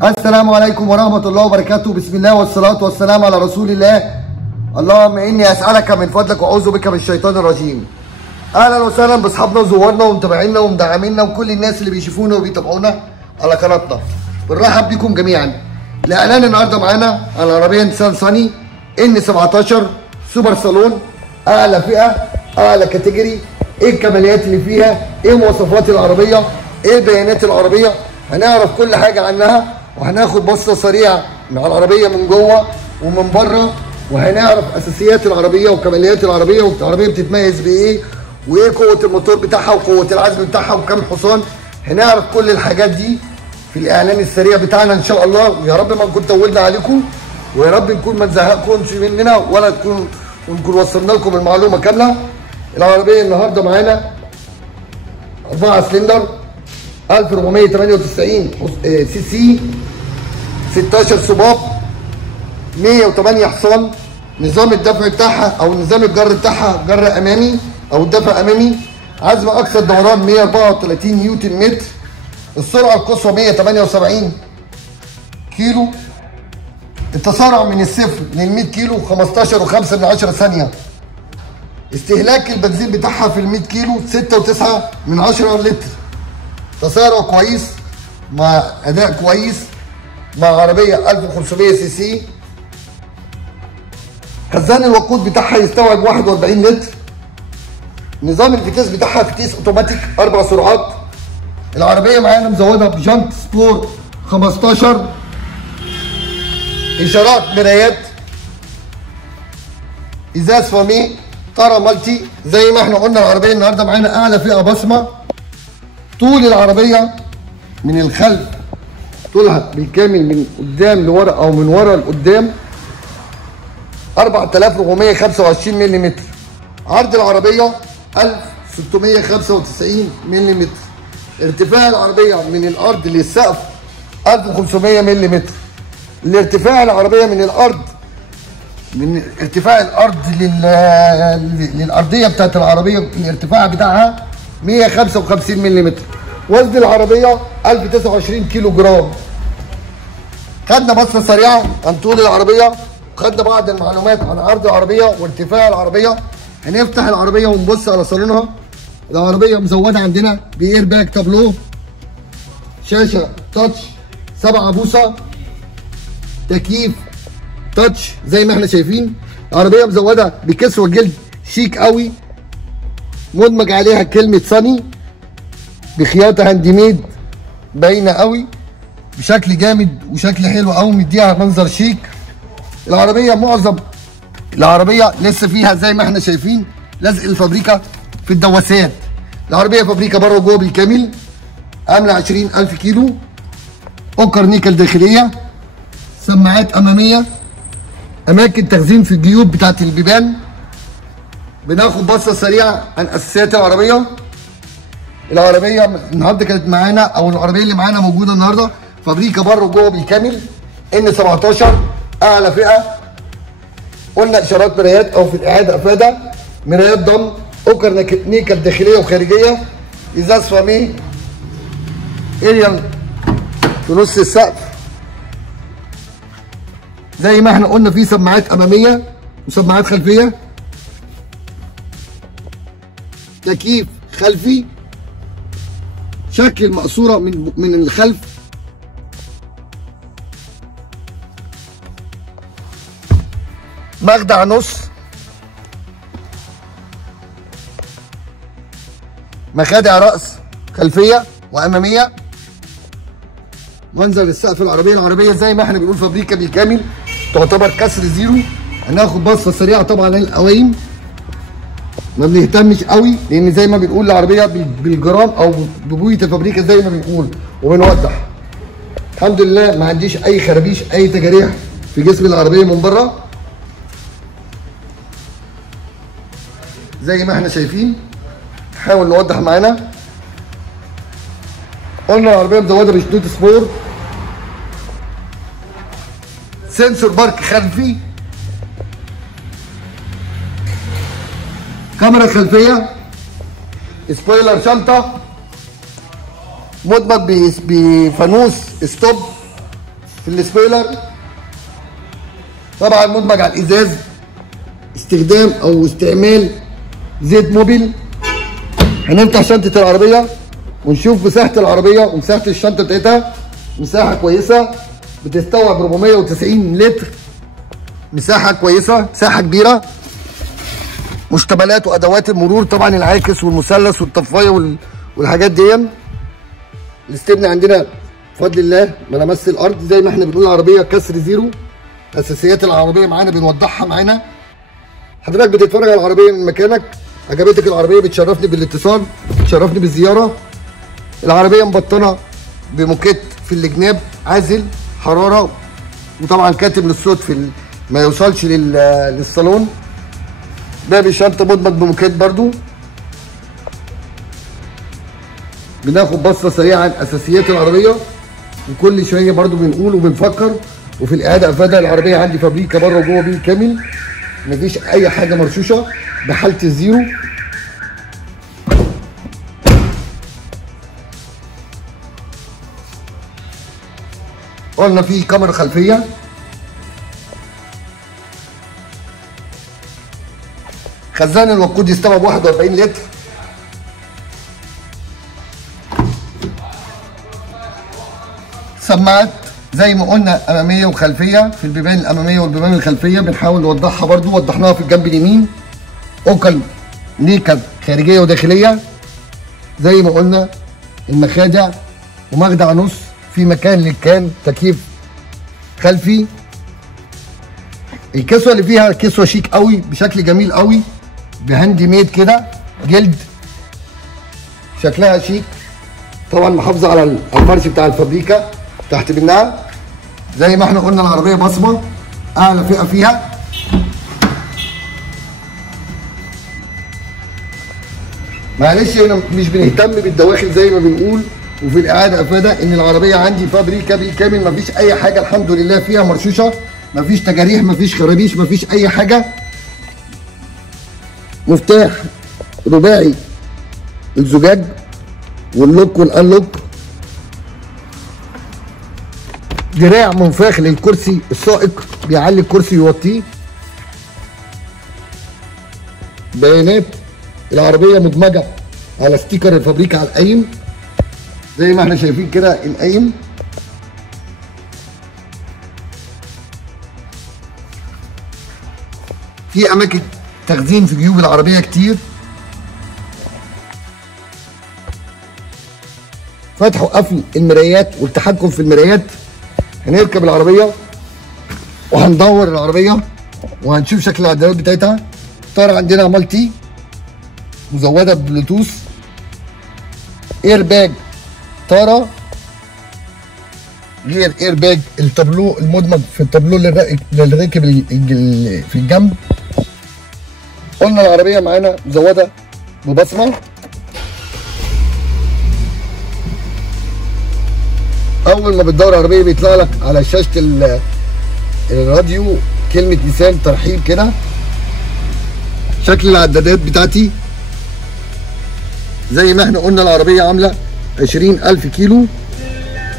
السلام عليكم ورحمة الله وبركاته. بسم الله والصلاة والسلام على رسول الله. اللهم إني أسألك من فضلك وأعوذ بك من الشيطان الرجيم. أهلا وسهلا بأصحابنا وزوارنا ومتابعينا ومدعمينا وكل الناس اللي بيشوفونا وبيتابعونا على قناتنا. بنرحب بكم جميعا. الإعلان النهارده معانا على العربية نيسان صني N17 سوبر صالون، أعلى فئة، أعلى كاتيجوري. إيه الكماليات اللي فيها؟ إيه مواصفات العربية؟ إيه بيانات العربية؟ هنعرف كل حاجة عنها، وهناخد بصة سريعة على العربية من جوه ومن بره، وهنعرف أساسيات العربية وكماليات العربية، والعربية بتتميز بإيه، وإيه قوة الموتور بتاعها وقوة العزم بتاعها وكم حصان. هنعرف كل الحاجات دي في الإعلان السريع بتاعنا إن شاء الله. ويا رب ما نكون طولنا عليكم، ويا رب نكون ما نزهقكمش مننا ولا نكون وصلنا لكم المعلومة كاملة. العربية النهارده معانا 4 سلندر 1498 سي سي، 16 صباب، 108 حصان. نظام الدفع بتاعها او نظام الجر بتاعها جر امامي او الدفع امامي. عزم اقصى الدوران 134 نيوتن متر. السرعه القصوى 178 كيلو. التسارع من الصفر لل 100 كيلو 15.5 ثانيه. استهلاك البنزين بتاعها في ال 100 كيلو 6.9 لتر. تسارع كويس مع اداء كويس مع عربيه 1500 سي سي. خزان الوقود بتاعها يستوعب 41 لتر. نظام الفتيس بتاعها فتيس اوتوماتيك 4 سرعات. العربيه معانا مزوده بجنط سبور 15. اشارات مرايات، ازاز فامي، طاره مالتي. زي ما احنا قلنا العربيه النهارده معانا اعلى فئه بصمه. طول العربيه من الخلف طولها بالكامل من قدام لورا او من ورا لقدام 4425 ملم. عرض العربيه 1695 ملم. ارتفاع العربيه من الارض للسقف 1500 ملم. الارتفاع العربيه من الارض، من ارتفاع الارض للارضيه بتاعت العربيه، الارتفاع بتاعها 155 ملم. وزن العربيه 1029 كيلو جرام. خدنا بصه سريعه عن طول العربيه، خدنا بعض المعلومات عن عرض العربيه وارتفاع العربيه. هنفتح العربيه ونبص على صالونها. العربيه مزوده عندنا باير باك تابلو، شاشه تاتش 7 بوصه، تكييف تاتش زي ما احنا شايفين. العربيه مزوده بكسوه جلد شيك قوي، مدمج عليها كلمه صني بخياطه هاند ميد باينه قوي بشكل جامد وشكل حلو قوي، مديها منظر شيك. العربيه معظم العربيه لسه فيها زي ما احنا شايفين لزق الفابريكا في الدواسات. العربيه فابريكا بره وجوه بالكامل، عامله 20000 كيلو. اوكر نيكل داخليه، سماعات اماميه، اماكن تخزين في الجيوب بتاعت البيبان. بناخد بصه سريعه عن اساسيات العربيه. العربيه النهارده كانت معانا، او العربيه اللي معانا موجوده النهارده فابريكا بره وجوه بالكامل. N17 اعلى فئه. قلنا اشارات مرايات او في الاعاده افاده، مرايات ضم، اوكر نيكل داخليه وخارجيه، ازاز فامي، اريال في نص السقف. زي ما احنا قلنا في سماعات اماميه وسماعات خلفيه، تكييف خلفي، شكل مقصوره من الخلف. مخدع نص، مخادع راس خلفيه واماميه. منظر السقف العربيه زي ما احنا بنقول فابريكا بالكامل، تعتبر كسر زيرو. هناخد بصه سريعه طبعا عن القوايم، ما بنهتمش قوي لان زي ما بنقول العربيه بالجرام او ببويه الفابريكا زي ما بنقول وبنوضح. الحمد لله ما عنديش اي خرابيش، اي تجاريح في جسم العربيه من بره زي ما احنا شايفين. نحاول نوضح معانا. قلنا العربيه مزوده بشدود سبور، سنسور بارك خلفي، كاميرا خلفيه، سبويلر شنطه، مدمج بفانوس ستوب في السبويلر طبعا مدمج على الازاز، استخدام او استعمال زيت موبيل. هنفتح شنطه العربيه ونشوف مساحه العربيه ومساحه الشنطه بتاعتها. مساحه كويسه بتستوعب 490 لتر، مساحه كويسه، مساحه كبيره. مشتملات وادوات المرور طبعا العاكس والمثلث والطفايه والحاجات دي. الاستبن عندنا بفضل الله ملامس الارض زي ما احنا بنقول العربيه كسر زيرو. اساسيات العربيه معانا بنوضحها معانا. حضرتك بتتفرج على العربيه من مكانك، عجبتك العربيه بتشرفني بالاتصال، بتشرفني بالزياره. العربيه مبطنه بموكيت في الجناب عازل حراره، وطبعا كاتم للصوت ما يوصلش للصالون. باب الشنطه مدمج بموكيت برضو. بناخد بصه سريعه عن اساسيات العربيه، وكل شويه برضو بنقول وبنفكر. وفي الاعاده افاده العربيه عندي فابريكا بره وجوه بالكامل، مفيش اي حاجه مرشوشه بحاله الزيرو. قلنا في كاميرا خلفيه. خزان الوقود يستوعب 41 لتر. سماعات زي ما قلنا اماميه وخلفيه في البيبان الاماميه والبيبان الخلفيه، بنحاول نوضحها برضو، وضحناها في الجنب اليمين. اوكل نيكل خارجيه وداخليه زي ما قلنا. المخادع ومخدع نص، في مكان للكان، تكييف خلفي. الكسوه اللي فيها كسوه شيك قوي بشكل جميل قوي، بهاند ميد كده، جلد، شكلها شيك. طبعا محافظه على الفرش بتاع الفابريكا تحت منها. زي ما احنا قلنا العربيه بصمه، اعلى فئه فيها. معلش هنا مش بنهتم بالدواخل زي ما بنقول. وفي الاعاده افاده ان العربيه عندي فابريكا بالكامل، مفيش اي حاجه الحمد لله فيها مرشوشه، مفيش تجاريح، مفيش خرابيش، مفيش اي حاجه. مفتاح رباعي الزجاج واللوك والانلوك. دراع منفاخ للكرسي السائق بيعلي الكرسي ويوطيه. بيانات العربيه مدمجه على ستيكر الفابريكا على القايم زي ما احنا شايفين كده. القايم في اماكن تخزين في جيوب العربيه كتير. فتح وقفل المرايات والتحكم في المرايات. هنركب العربيه وهندور العربيه وهنشوف شكل العدادات بتاعتها. طار عندنا مالتي مزوده ببلوتوث. اير باج طاره غير اير باج التابلو المدمج في التابلو للراكب في الجنب. قلنا العربيه معانا مزوده ببصمه. اول ما بتدور العربيه بيطلع لك على شاشه الراديو كلمه نيسان ترحيب كده. شكل العدادات بتاعتي زي ما احنا قلنا العربيه عامله 20,000 كيلو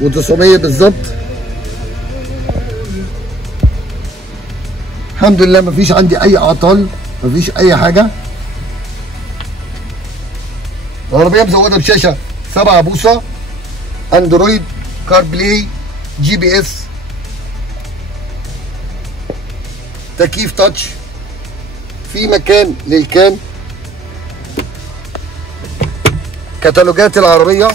و900 بالظبط. الحمد لله مفيش عندي اي اعطال، مفيش اي حاجه. العربيه مزوده بشاشه 7 بوصه، اندرويد، كار بلاي، جي بي اس، تكييف تاتش، في مكان للكان. كتالوجات العربيه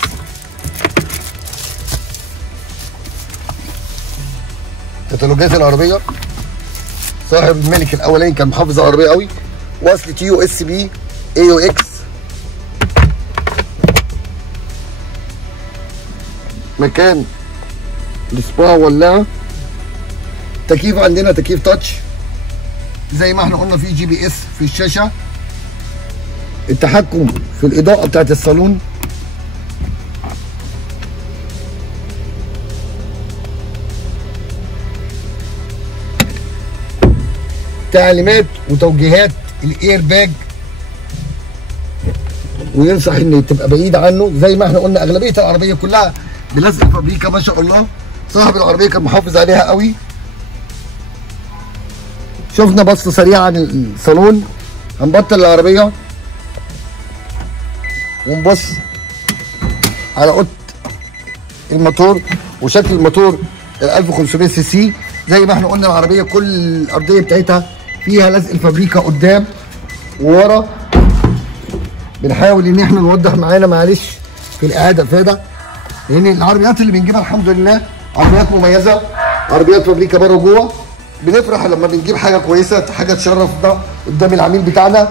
صاحب الملك الاولاني كان محافظ على العربيه قوي. وصلة يو اس بي اي يو اكس. مكان لسبا ولاعه. تكييف عندنا تكييف تاتش زي ما احنا قلنا. في جي بي اس في الشاشه. التحكم في الاضاءه بتاعت الصالون. تعليمات وتوجيهات الاير باج، وينصح ان تبقى بعيد عنه. زي ما احنا قلنا اغلبيه العربيه كلها بلزق فابريكا ما شاء الله. صاحب العربيه كان محافظ عليها قوي. شفنا بصه سريعه عن الصالون. هنبطل العربيه ونبص على اوضه الموتور وشكل الموتور ال 1500 سي سي. زي ما احنا قلنا العربيه كل الارضيه بتاعتها فيها لزق الفابريكا قدام وورا. بنحاول ان احنا نوضح معانا معلش في الاعاده افاده، لان العربيات اللي بنجيبها الحمد لله عربيات مميزه، عربيات فابريكا بره وجوه. بنفرح لما بنجيب حاجه كويسه، حاجه تشرفنا قدام العميل بتاعنا.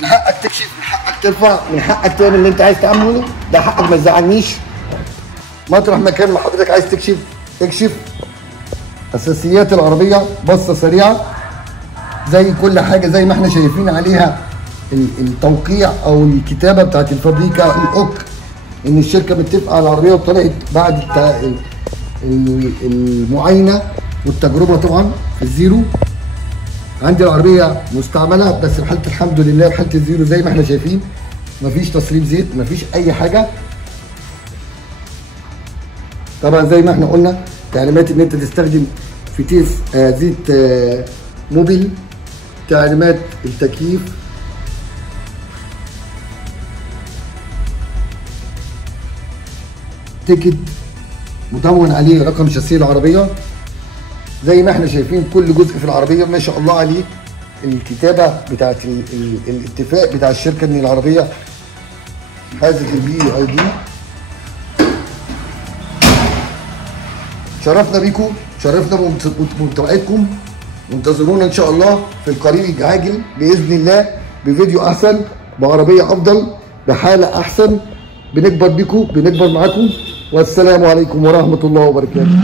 من حقك تكشف، من حقك ترفع، من حقك تعمل اللي انت عايز تعمله، ده حقك ما تزعلنيش. مطرح مكان ما حضرتك عايز تكشف اكشف. اساسيات العربيه بصه سريعه زي كل حاجه، زي ما احنا شايفين عليها التوقيع او الكتابه بتاعت الفابريكا الاوك ان الشركه متفقه على العربيه وطلعت بعد المعاينه والتجربه طبعا في الزيرو. عندي العربيه مستعمله بس في حاله الحمد لله في حاله الزيرو زي ما احنا شايفين مفيش تصريف زيت، مفيش اي حاجه. طبعا زي ما احنا قلنا تعليمات ان انت تستخدم فتيس زيت موبيل، تعليمات التكييف، تيكت مدون عليه رقم شاسيه العربيه. زي ما احنا شايفين كل جزء في العربيه ما شاء الله عليه الكتابه بتاعت الاتفاق بتاع الشركه ان العربيه حازت الBYD. شرفنا بيكم، شرفنا بمتابعتكم، وانتظرونا ان شاء الله في القريب العاجل باذن الله بفيديو احسن، بعربيه افضل، بحاله احسن. بنكبر بيكم، بنكبر معاكم، والسلام عليكم ورحمه الله وبركاته.